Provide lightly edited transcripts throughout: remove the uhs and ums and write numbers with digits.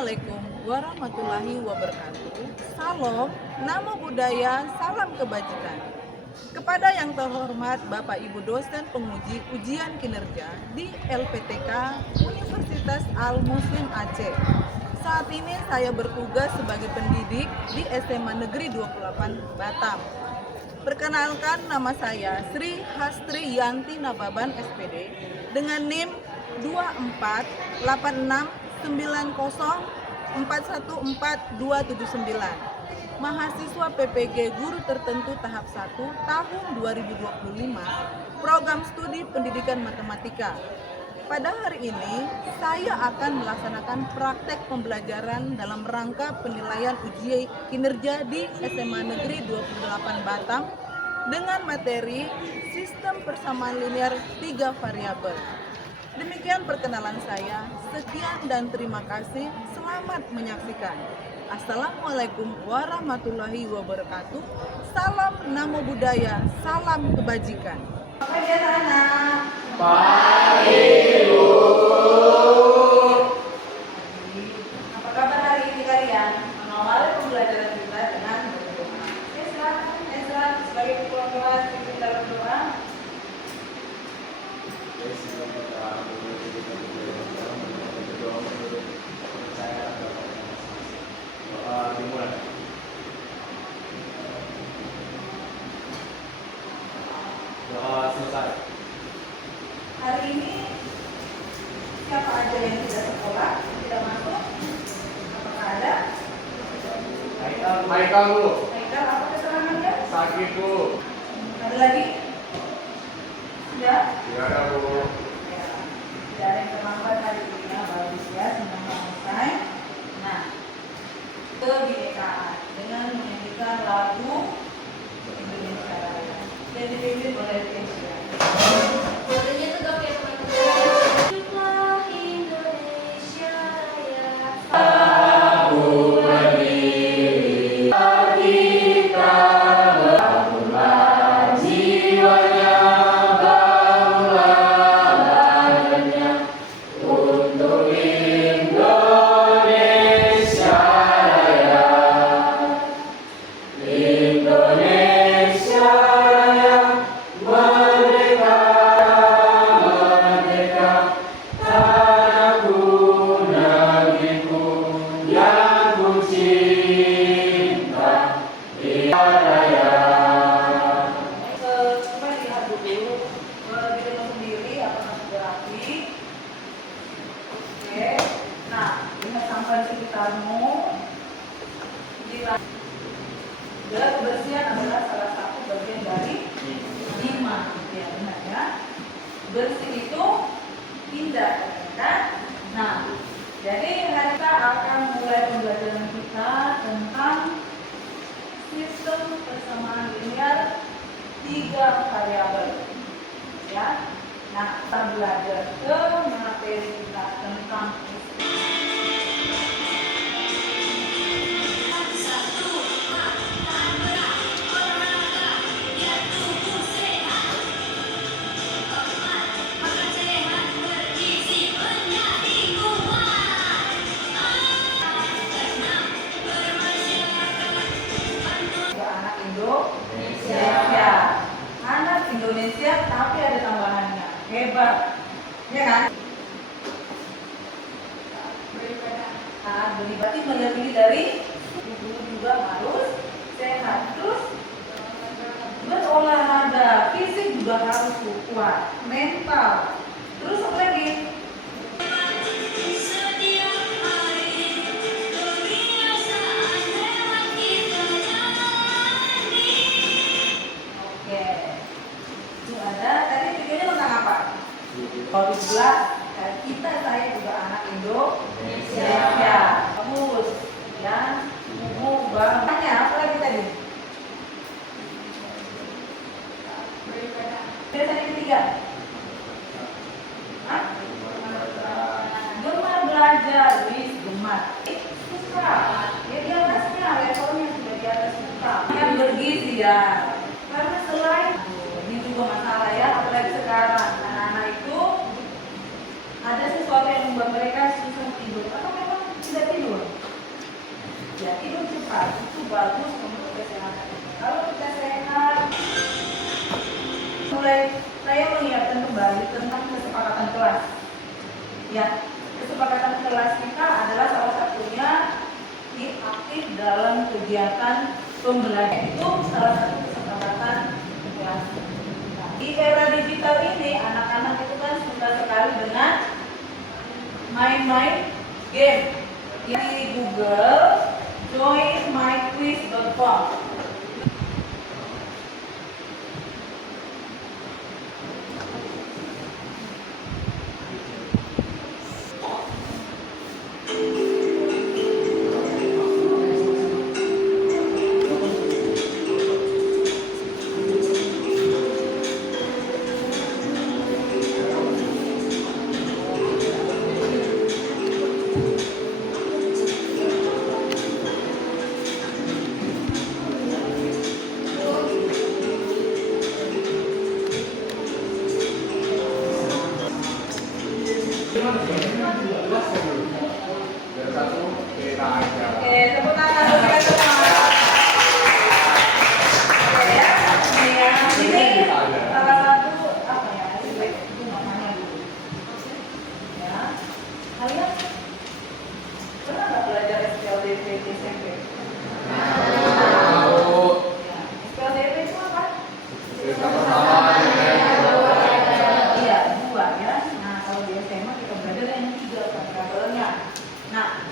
Assalamualaikum warahmatullahi wabarakatuh. Salam, namo buddhaya, salam kebajikan. Kepada yang terhormat Bapak Ibu dosen penguji ujian kinerja di LPTK Universitas Al-Muslim Aceh. Saat ini saya bertugas sebagai pendidik di SMA Negeri 28 Batam. Perkenalkan, nama saya Sri Hastri Yanti Nababan SPD dengan NIM 2486904142779. Mahasiswa PPG Guru Tertentu tahap 1 tahun 2025, program studi pendidikan matematika. Pada hari ini, saya akan melaksanakan praktek pembelajaran dalam rangka penilaian uji kinerja di SMA Negeri 28 Batam dengan materi sistem persamaan linear 3 variabel. Demikian perkenalan saya. Sekian dan terima kasih. Selamat menyaksikan. Assalamualaikum warahmatullahi wabarakatuh. Salam namo buddhaya, salam kebajikan. Apa dia anak? Baik, Bu. Apa kabar hari ini kalian? Mengawali pembelajaran kita dengan berdoa. Ezra, sebagai ketua kelas kita berdoa. Dimulai. Doa selesai. Hari ini siapa aja yang tidak sekolah, tidak masuk? Apakah ada? Haikal, Bu. Haikal, apa keterangannya? Sakit, Bu. Ada lagi? Sudah? Tidak ada, Bu. Ya, tidak ada yang terlambat hari ini. Ya, bagus ya, semuanya selesai. Nah, kebinekaan dengan menyanyikan lagu Indonesia Raya yang dipimpin oleh Kesia. Fotonya tuh gak kayak teman-teman. Hiduplah Indonesia Raya. Aku berdiri, kita bangunlah jiwanya, bangunlah badannya untuk Indonesia Raya. Indonesia Raya, merdeka, merdeka, tanahku, negeriku yang ku cinta, Indonesia Raya. Coba lihat dulu diri kamu sendiri apakah sudah rapi. Oke. Nah, lihat sampah di sekitarmu. Kebersihan adalah salah satu bagian dari iman. Ya, benar ya. Bersih itu indah, kan? Nah, jadi hari kita akan mulai pembelajaran kita tentang sistem persamaan linear 3 variabel. Ya. Nah, kita belajar ke materi kita tentang anak Indonesia. Anak Indonesia tapi ada tambahannya. Hebat. Ya kan? Berarti melihat ini dari tubuh juga harus sehat. Terus berolahraga, fisik juga harus kuat, mental. Terus apa lagi? Oke. Itu ada. Tadi videonya tentang apa? Kalau dibilang saya juga anak Indonesia. Bagus. Ya. Tubuh banyak. Apa lagi tadi? Biasanya ketiga. Hah? Ya, kesepakatan kelas kita adalah salah satunya aktif dalam kegiatan pembelajaran. Itu salah satu kesepakatan kelas. Di era digital ini anak-anak itu kan suka sekali dengan main-main game. Di Google joinmyquiz.com. Oke, tepuk tangan untuk kita semua. Oke ya, ini salah satu apa ya? Itu namanya dulu. Ya, kalian pernah nggak belajar SPLDP di SMP? Ya, SPLDP itu apa? Iya, dua ya. Nah, kalau di SMA kita belajar yang tiga variabelnya. Nah,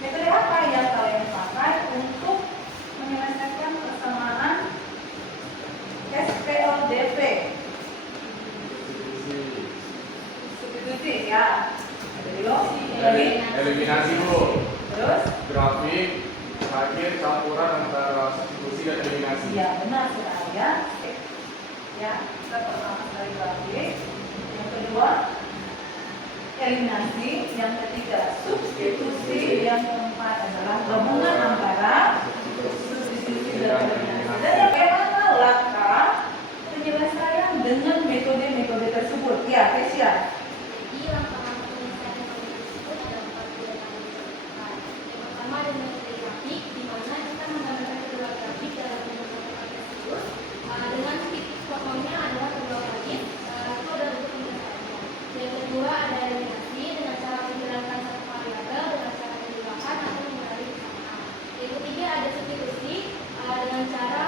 metode apa yang kalian pakai untuk menyelesaikan persamaan SPLDP? Substitusi ya. Jadi lo lagi eliminasi Bu. terus Grafik terakhir campuran antara substitusi dan eliminasi. iya benar sekali ya. Ya, kita pertama dari grafik, yang kedua eliminasi, yang ketiga substitusi, yang keempat adalah gabungan antara substitusi dan eliminasi. Dan yang bagaimana langkah penyelesaian dengan metode-metode tersebut? Ya, Kesia. Jadi langkah-langkah penyelesaian metode tersebut ada 4 pilihan yang dilakukan. Yang pertama ada metode grafik, di mana kita menggambarkan kedua grafik dalam penyelesaian tersebut dengan titik fotonya adalah kedua garis, itu ada bentuk penyelesaiannya. Yang kedua ada eliminasi dengan cara menghilangkan satu variabel dengan cara menambahkan atau mengurangi persamaan. Yang ketiga ada substitusi dengan cara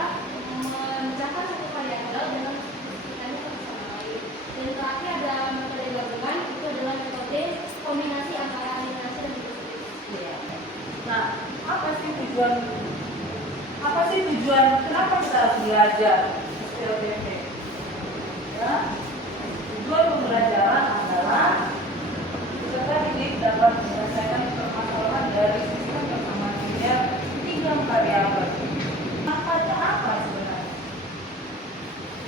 memecahkan satu variabel dengan substitusikannya ke sama lain. Dan terakhir ada metode gabungan, itu adalah metode kombinasi antara eliminasi dan substitusi. Ya. Nah, apa sih tujuan? Kenapa kita harus belajar SPLDP? Ya, tujuan pembelajaran adalah peserta didik dapat menyelesaikan permasalahan dari sistem persamaan linear 3 variabel. Manfaatnya apa sebenarnya?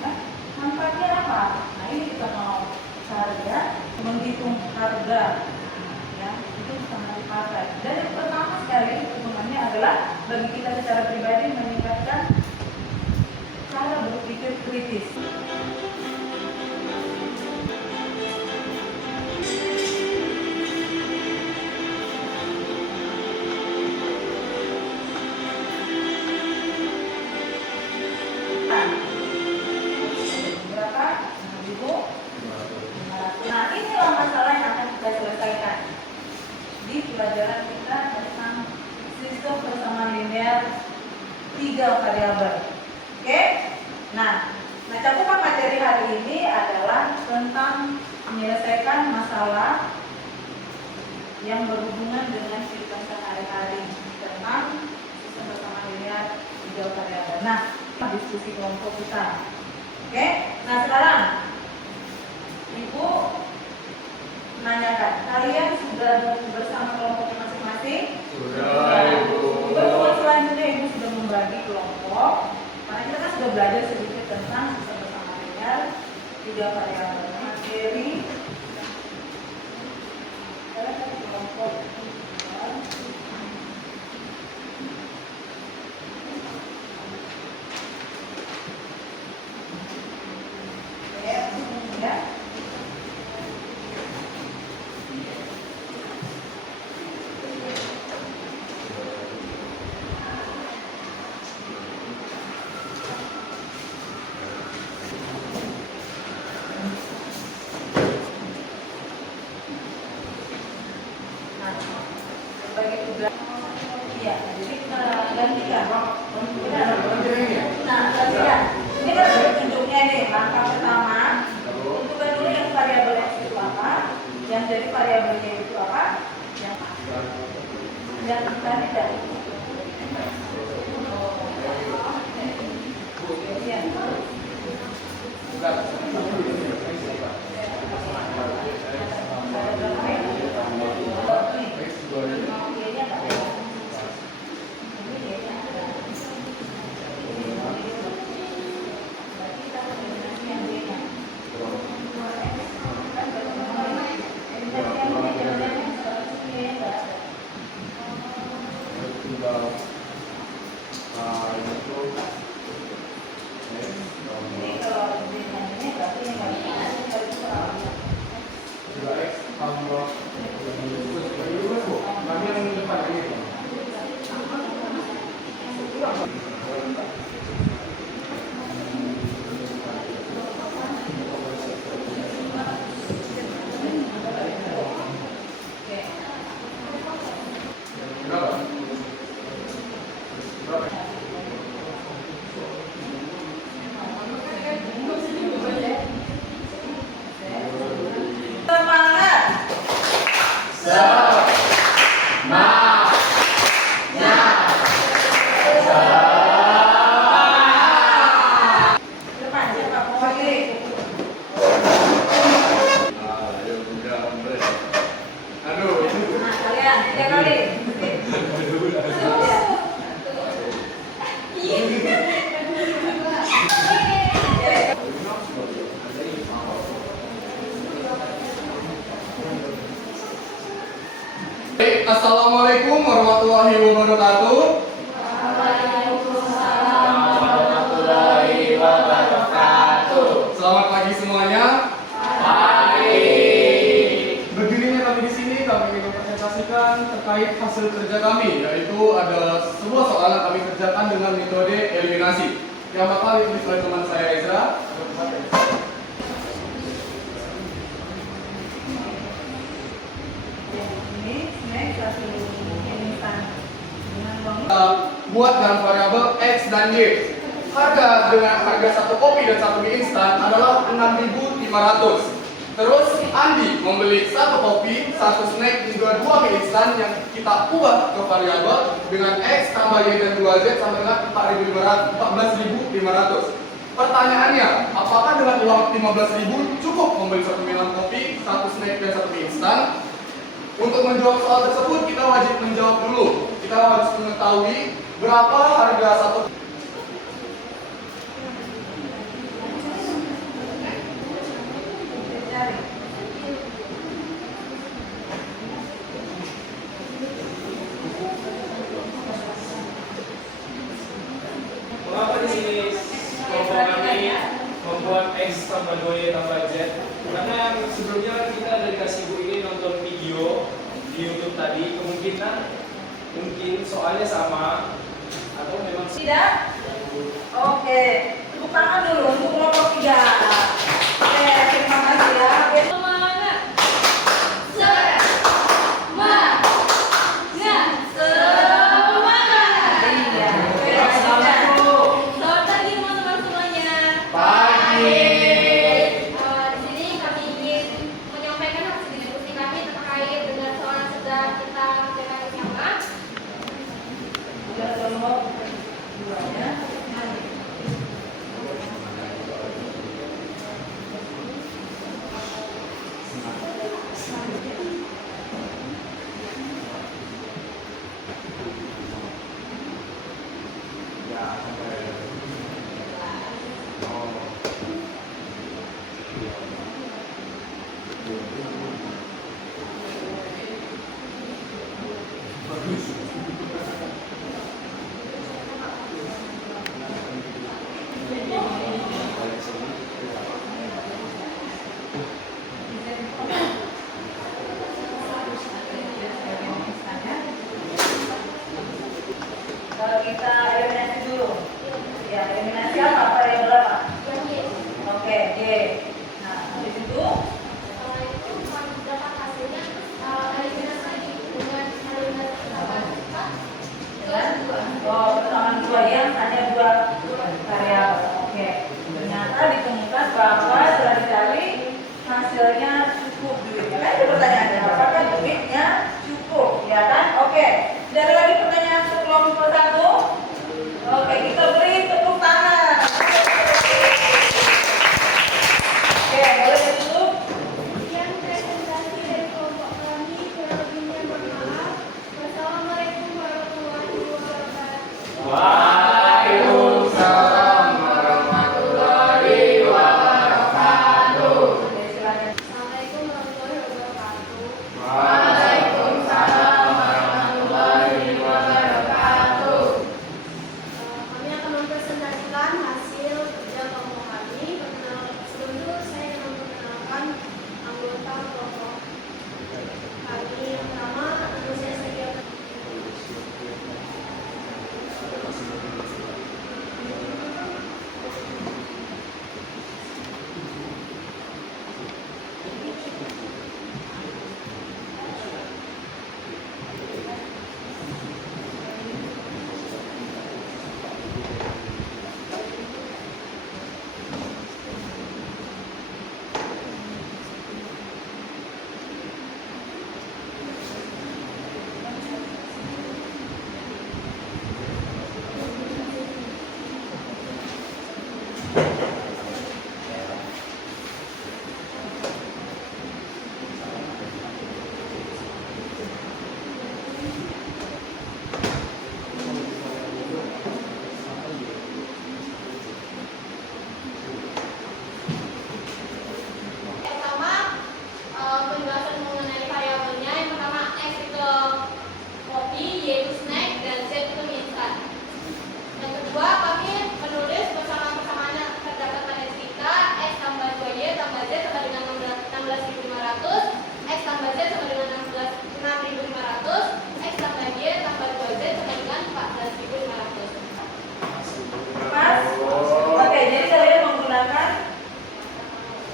Nah, manfaatnya apa? Nah, ini kita mau cari ya, menghitung harga. Ya, itu sangat dipakai. Dan yang pertama sekali hitungannya adalah bagi kita secara pribadi meningkatkan cara berpikir kritis. Berapa? 5.000. Nah, inilah masalah yang akan kita selesaikan di pelajaran kita tentang sistem persamaan linear 3 variabel. Oke? Nah, cakupan materi hari ini adalah tentang menyelesaikan masalah yang berhubungan dengan kehidupan sehari-hari tentang sistem persamaan linear 3 variabel. Nah, diskusi kelompok kita. Oke? Nah, sekarang Ibu menanyakan, kalian sudah bersama kelompok masing-masing? Sudah, Ibu. Betul, selanjutnya Ibu sudah membagi kelompok. Karena kita kan sudah belajar sedikit tentang sistem persamaan linear 3 variabel. Materi kalian satu kelompok. Ya. bagi tugas. Iya, jadi kita gantikan. Nah, gantikan. Ini kan ada petunjuknya nih. Langkah pertama, tentukan dulu yang variabel x itu apa, yang jadi variabel y itu apa, yang tadi dari. Assalamualaikum warahmatullahi wabarakatuh. Selamat pagi semuanya. Berdirinya kami di sini, kami ingin mempresentasikan terkait hasil kerja kami, yaitu ada sebuah soal yang kami kerjakan dengan metode eliminasi. Yang bakal ditulis oleh teman saya Ezra. Buat dengan variabel x dan y. Harga dengan harga satu kopi dan satu mie instan adalah 6.500. Terus Andi membeli satu kopi, satu snack, juga dua mie instan yang kita ubah ke variabel dengan x tambah y dan 2z sama dengan 14.500. Pertanyaannya, apakah dengan uang 15.000 cukup membeli satu minum kopi, satu snack dan satu mie instan? Untuk menjawab soal tersebut, kita wajib menjawab dulu. Kita harus mengetahui berapa harga satu. Mengapa di sini kelompok kami membuat X tambah 2Y tambah Z? Karena sebelumnya kita ada dikasih Bu ini nonton video di YouTube tadi, mungkin soalnya sama atau memang Tidak? Oke. Tepuk tangan dulu untuk kelompok 3. Oke, terima kasih ya. Semangat. Semangat. Semangat. Iya. Selamat pagi teman-teman semuanya. Di sini kami ingin menyampaikan hasil diskusi kami terkait dengan soal yang sedang kita kerjakan bersama. Udah kelompok 2-nya. Kalau kita eliminasi dulu. Ya, eliminasi apa? Variabel apa? Oke, Y. Nah, habis itu Setelah itu kami dapat hasilnya, eliminasi lagi dengan eliminasi Oke, ada lagi pertanyaan kelompok 1? Oke, kita beri tepuk tangan. Oke, boleh ditutup. Sekian presentasi dari kelompok kami. Kurang lebihnya mohon maaf. Wassalamualaikum warahmatullahi wabarakatuh. Waalaikumsalam warahmatullahi wabarakatuh. Oke, silakan. Assalamualaikum warahmatullahi wabarakatuh. Waalaikumsalam warahmatullahi wabarakatuh. Kami akan mempresentasikan hasil kerja kelompok kami. Sebelum itu saya akan memperkenalkan anggota kelompok kami. Yang pertama, manusia sedia. Pertama, penjelasan mengenai variabelnya. Yang pertama, X itu kopi, Y itu snack, dan Z itu mie instan. Yang kedua, kami menulis persamaan-persamaannya terdapat pada cerita X tambah 2Y tambah Z sama dengan 16.500, X tambah Z sama dengan 6.500, X tambah Y tambah 2Z sama dengan 14.500. Mas, oke, jadi kalian menggunakan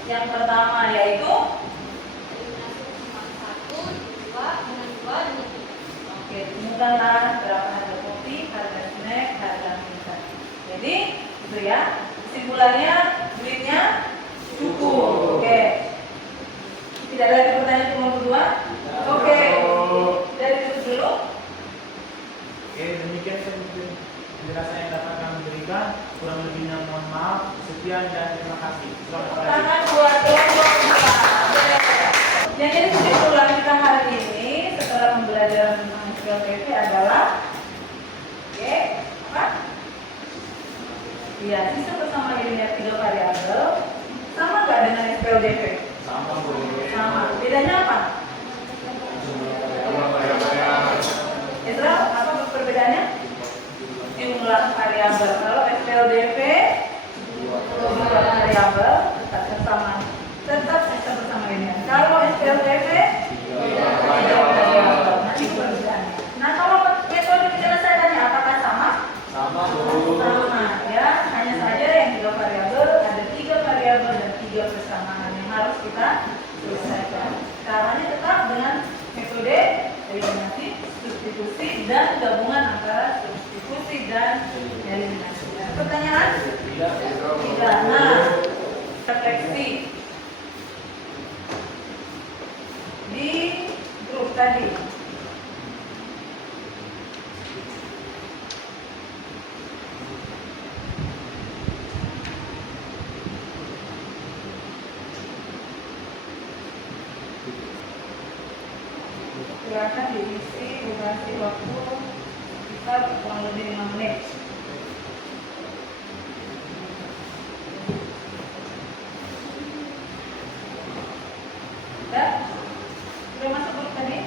yang pertama yaitu Satu, dua, dengan dua, dengan tiga. oke, temukanlah berapa harga kopi, harga snack, harga mie instan. Jadi, itu ya. Kesimpulannya, duitnya cukup. Oke. Tidak ada lagi pertanyaan kelompok kedua? Oke. Dari itu dulu. Oke, demikian penjelasan yang dapat kami berikan. Kurang lebihnya mohon maaf. Sekian dan terima kasih. Selamat pagi. Tangan buat kelompok kedua. Oke. Yang jadi kesimpulan kita hari ini setelah pembelajaran tentang SPLPP adalah oke, apa? Iya, sistem bersama linear 3 variabel sama nggak dengan SPLDP? Sama Bu. Sama. Bedanya apa? Israel, apa perbedaannya? Jumlah variabel. Kalau SPLDP jumlah variabel tetap sistem bersama linear. Kalau SPLDP tiga variabel. Nah, itu perbedaannya. Nah, kalau metode penyelesaiannya apakah sama? Sama Bu. Sama ya, hanya saja yang 3 variabel ada 3 variabel dan 3 persamaan yang harus kita selesaikan. Caranya tetap dengan metode eliminasi, substitusi, dan gabungan antara substitusi dan eliminasi. Ada pertanyaan? Tidak. Nah, refleksi di grup tadi. Silakan diisi durasi waktu sekitar kurang lebih 5 menit. Sudah masuk grup tadi?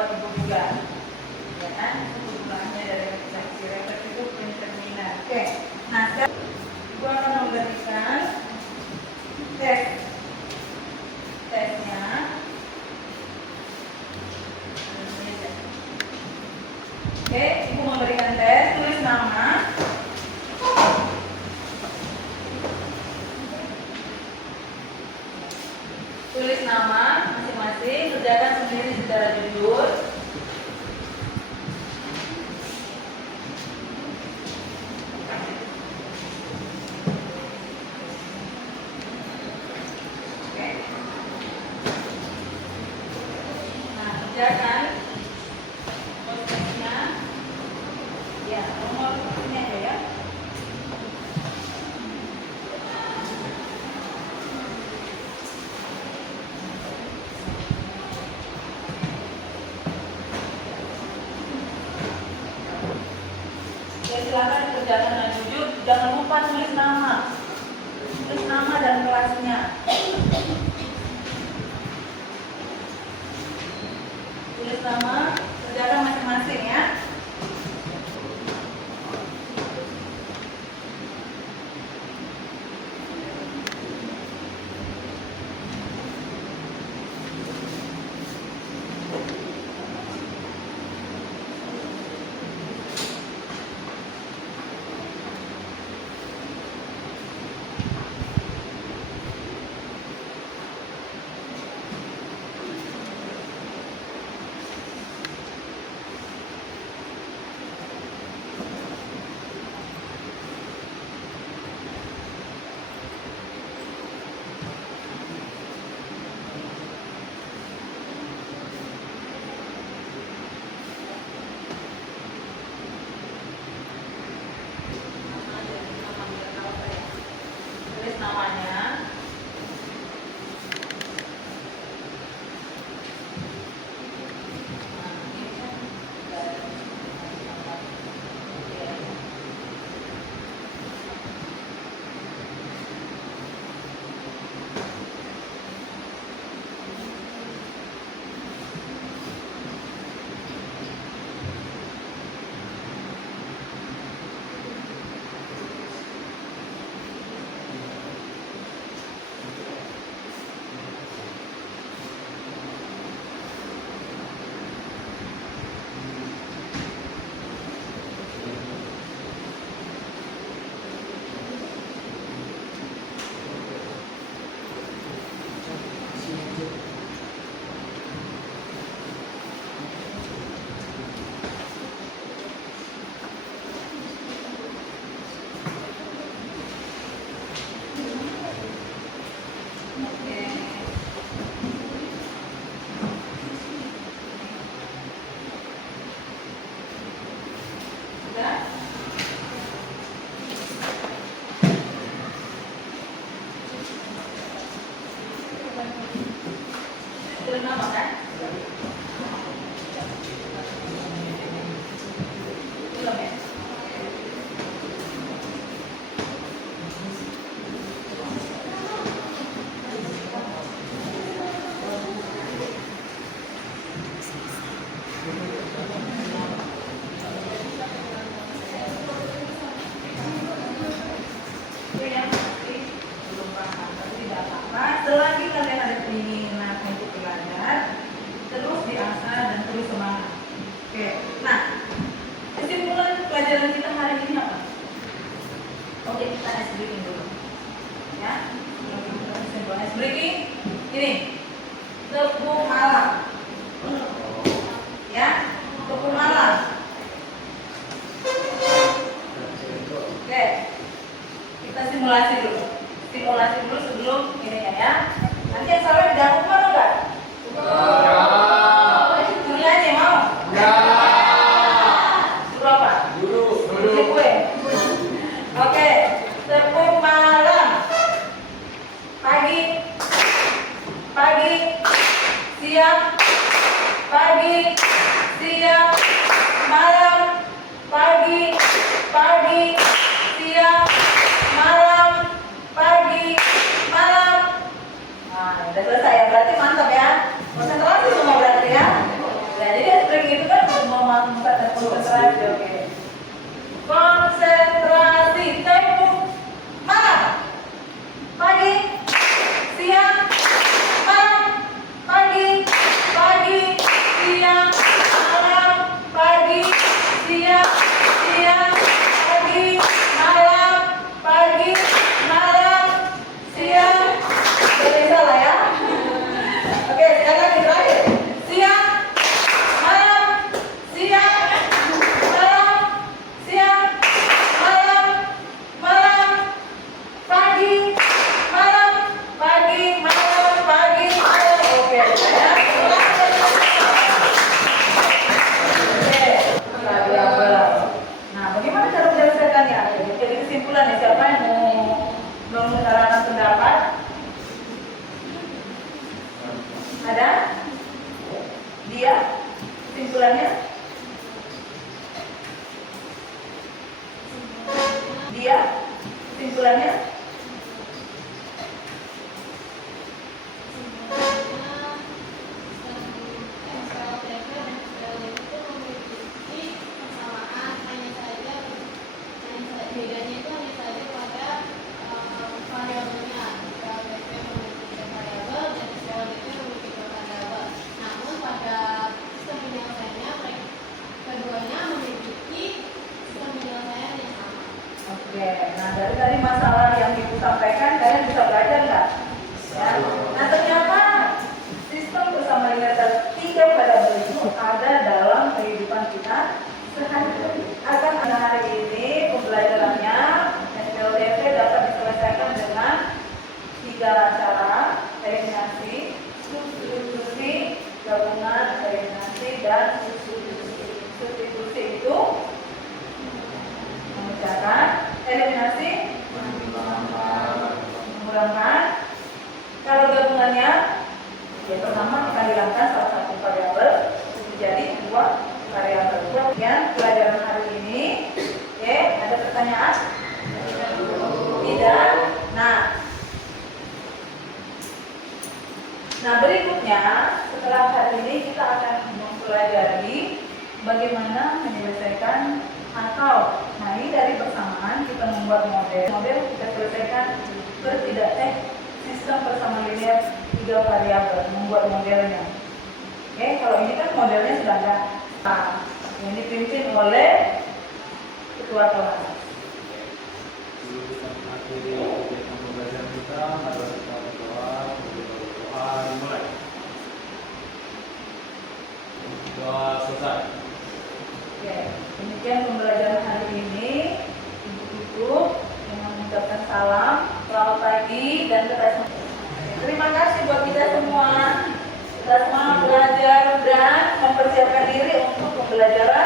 buat ibu juga, ya kan? Jumlahnya dari representasi itu pendeterminan. Oke, nah sekarang ibu akan memberikan tesnya. Oke, ibu memberikan tes, tulis nama. Tulis nama masing-masing, kerjakan sendiri secara jujur. Oke. Nah, kerjakan prosesnya. Ya, nomor ini aja ya. Ya, silakan kerjakan dengan jujur. Jangan lupa tulis nama. Tulis nama dan kelasnya. Tulis nama, kerjakan masing-masing ya. Tulis namanya. Oke. Sudah? Tulis nama kan? Belum ya? Itu yang pasti belum paham, tapi tidak apa-apa. Selagi kalian ada keinginan untuk belajar, terus diasah dan terus semangat. Oke, nah kesimpulan pelajaran kita hari ini apa? Oke, kita ice breaking dulu, ya. Kesimpulan ice breaking ini tepung malam, ya, tepung malam. Oke, kita simulasi dulu sebelum ini ya. Nanti yang salah jangan lupa enggak? Dunianya mau? Suruh apa? Suruh kue. Oke, tepung malam. Pagi, siang, malam, pagi, siang, malam, pagi, malam. Nah, udah selesai ya, berarti mantap ya. Konsentrasi semua berarti ya. Nah, jadi Kesimpulannya? Dia? Kesimpulannya? Bedanya itu hanya saja pada variabelnya. SLDP memiliki variabel dan SLDP memiliki variabel. Namun pada sistem penyelesaiannya keduanya memiliki sistem penyelesaian yang sama. Oke, nah dari tadi masalah yang Ibu sampaikan, kalian bisa belajar nggak? Ya. Nah ternyata sistem bersama linear 3 variabel itu ada dalam kehidupan kita sehari-hari. Akan ada hari ini pembelajarannya SLDP dapat diselesaikan dengan 3 cara: eliminasi, substitusi, gabungan, eliminasi, dan substitusi. Substitusi itu memecahkan, eliminasi mengurangkan. Kalau gabungannya, ya pertama kita hilangkan salah satu variabel menjadi 2 variabel. Kemudian pelajaran hari ini, oke, ada pertanyaan? Tidak. Nah berikutnya setelah hari ini kita akan mempelajari bagaimana menyelesaikan atau, nah ini dari persamaan kita membuat model kita selesaikan sistem bersama linear 3 variabel, membuat modelnya. Oke, kalau ini kan modelnya sudah ada. Nah, yang dipimpin oleh ketua kelas. Materi kegiatan pembelajaran kita, mari kita berdoa dimulai. Doa selesai. Oke, demikian pembelajaran hari ini. Ibu tutup dengan mengucapkan salam, selamat pagi dan tetap semangat. Terima kasih buat kita semua. Kita semua belajar dan mempersiapkan diri untuk pembelajaran